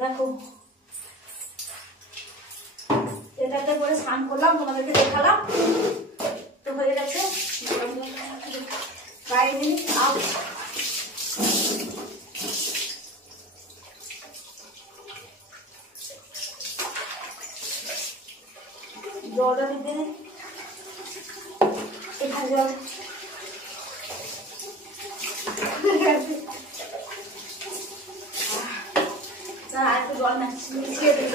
দেখো এটাতে করে স্নান করলাম, তোমাদেরকে দেখালাম তো হয়ে গেছে। গায়ে দিন আপ জলটা দিতে এখানে জল আর একটু জল মিশিয়ে দিই।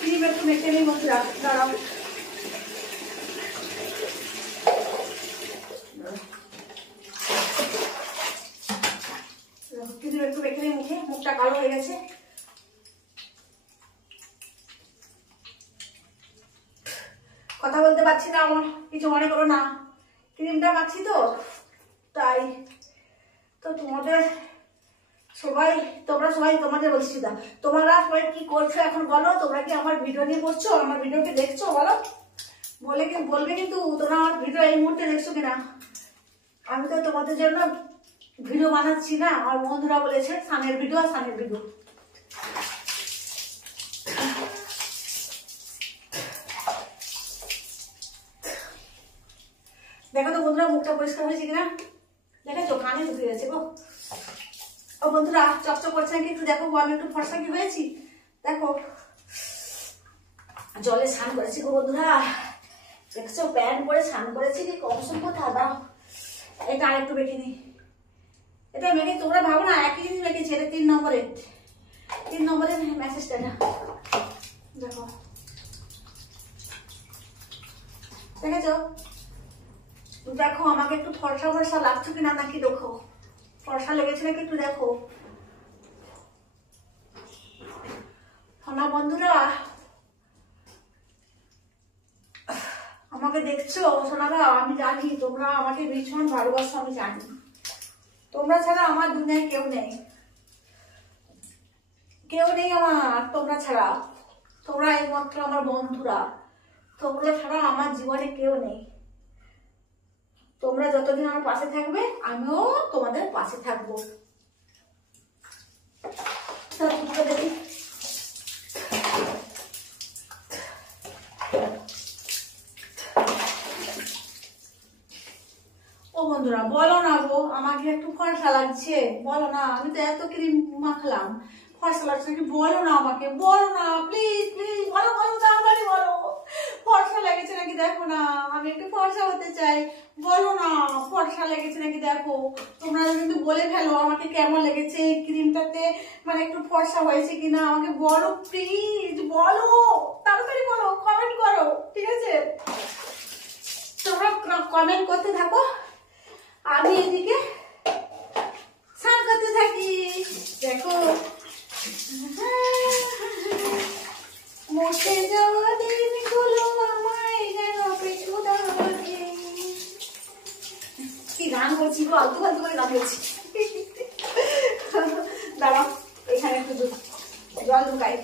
ক্রিম একটু মেখে নিই মধ্যে দাঁড়াও। ক্রিম একটু মেখে নিই মুখে, মুখটা কালো হয়ে গেছে। কথা বলতে পারছি না, আমার কিছু মনে করো না, ক্রিমটা মাখছি তো তাই। তো তোমাদের তোমরা সবাই তোমাদের বলছি দা, তোমরা সবাই কি করছো এখন বলো? তোমরা কি আমার ভিডিও নিয়ে করছো, আমার ভিডিওকে দেখছো বলো? বলবে কিন্তু তোমরা আমার ভিডিও এই মুহূর্তে দেখছো কিনা। আমি তো তোমাদের জন্য ভিডিও বানাচ্ছি না, আমার বন্ধুরা বলেছে সানের ভিডিও আর সানের ভিডিও। দেখো তো বন্ধুরা মুখটা পরিষ্কার হয়েছে কিনা, দেখেছো কানে ঢুকে গেছে গো। ও বন্ধুরা চকচক করছে নাকি একটু দেখো, আমি একটু ফর্সা কি হয়েছি দেখো। জলে স্নান করেছি গো বন্ধুরা, দেখছো প্যান্ট পরে স্নান করেছি কি কম সম্পদ। দাও এটা আর একটু মেখে নিই। এটা মেখে তোমরা ভাবো না একই জিনিস মেখেছি, এটা 3 নম্বরের মেসেজটা না দেখো, দেখেছো? দেখো আমাকে একটু ফর্সা ফর্সা লাগছে কিনা নাকি, দেখো ফর্সা লেগেছে নাকি একটু দেখো না বন্ধুরা। আমাকে দেখছো সোনারা, আমি জানি তোমরা আমাকে ভীষণ ভালোবাসো, আমি জানি। তোমরা ছাড়া আমার দুনিয়ায় কেউ নেই, কেউ নেই আমার তোমরা ছাড়া। তোমরা একমাত্র আমার বন্ধুরা, তোমরা ছাড়া আমার জীবনে কেউ নেই। তোমরা যতদিন আমার পাশে থাকবে আমিও তোমাদের পাশে থাকবো। দেখি ও বন্ধুরা বলো না গো, আমাকে একটু ফর্সা লাগছে বলো না। আমি তো এত ক্রিম মাখলাম, ফর্সা লাগছে নাকি বলো না, আমাকে বলো না প্লিজ প্লিজ, বলো বলো তাড়াতাড়ি বলো ফর্সা লেগেছে নাকি দেখো না, আমি একটু ফর্সা হতে চাই। বলো না ফর্সা লেগেছে নাকি দেখো। তোমরা কিন্তু বলে ফেলো আমাকে কেমন লেগেছে এই ক্রিমটাতে, মানে একটু ফর্সা হয়েছে কিনা আমাকে বলো প্লিজ, বলো তাড়াতাড়ি বলো, কমেন্ট করো ঠিক আছে? তোমরা কমেন্ট করতে থাকো, আমি এদিকে স্নান করতে থাকি। দেখো মোটে যাওয়া দিনগুলো আমায় যেন পেছু ডাকে। কি গান করছি গো, আলতু ফালতু করে গান করছি। দাঁড়াও এখানে একটু জল ঢুকাই,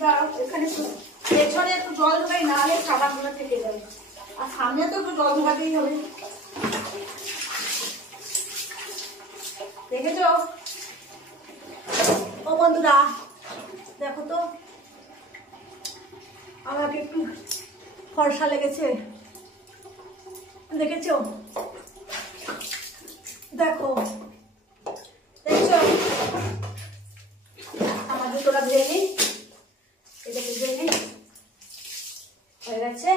দাঁড়াও এখানে পেছনে একটু জল ঢুকাই, না হলে সাবানগুলো থেকে যাবে। আর সামনে তো একটু জল ঢুকাতেই হবে, দেখেছো? ও বন্ধুরা দেখো তো আমাকে একটু ফর্সা লেগেছে, দেখেছো? দেখো দেখছো? আমার জুতোটা ধুয়ে নিই, এটাকে ধুয়ে নিই, হয়ে গেছে।